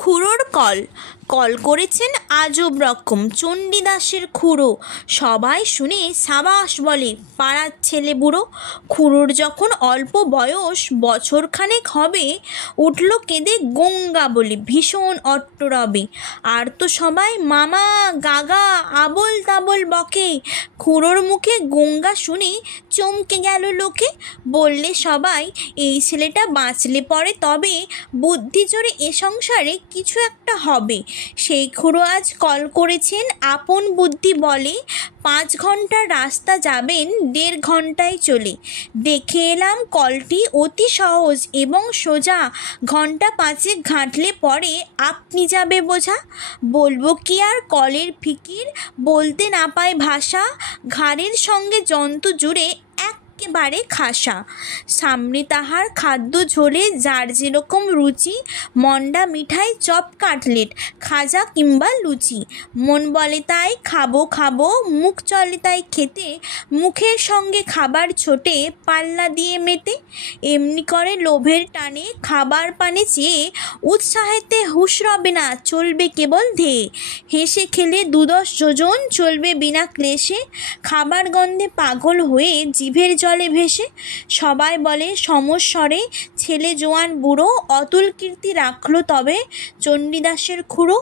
খুড়োর call call করেছেন আজব রকম চণ্ডীদাসের খুড়ো। সবাই শুনে সাবাস বলে, পাড়ার ছেলে বুড়ো। খুড়োর যখন অল্প বয়স, বছরখানেক হবে, উঠল কেঁদে গঙ্গা বলে ভীষণ অট্টরবে। আর তো সবাই মামা গাগা আবোল তাবোল বকে। খুড়োর মুখে গঙ্গা শুনে চমকে গেল লোকে। বললে সবাই, এই ছেলেটা বাঁচলে পরে তবে বুদ্ধি জোরে এ সংসারে কিছু একটা হবে। সেই খুড়ো আজ কল করেছেন আপন বুদ্ধি বলে, 5 ঘন্টার রাস্তা যাবেন 1.5 ঘন্টায় চলে। দেখে এলাম কলটি অতি সহজ এবং সোজা, ঘন্টা 5 ঘাঁটলে পরে আপনি যাবে বোঝা। বলবো কি আর কলের ফিকির, বলতে না পায় ভাষা, ঘাড়ের সঙ্গে যন্ত্র জুড়ে একেবারে খাসা। সামনে তাহার খাদ্য ঝোলে যার যেরকম রুচি, মন্ডা মিঠাই চপ কাটলেট খাজা কিংবা লুচি। মন বলে তাই খাবো খাবো, মুখ চলে তাই খেতে, মুখের সঙ্গে খাবার ছোটে পাল্লা দিয়ে মেতে। এমনি করে লোভের টানে খাবার পানে চেয়ে উৎসাহেতে হুঁশ রবে না, চলবে কেবল ধেয়ে। হেসে খেলে 2-10 যোজন চলবে বিনা ক্লেশে, খাবার গন্ধে পাগল হয়ে জিভের জলে ভেসে। সবাই বলে সমস্বরে, ছেলে জোয়ান বুড়ো অতুল কীর্তি রাখলো তবে চণ্ডীদাসের খুড়ো।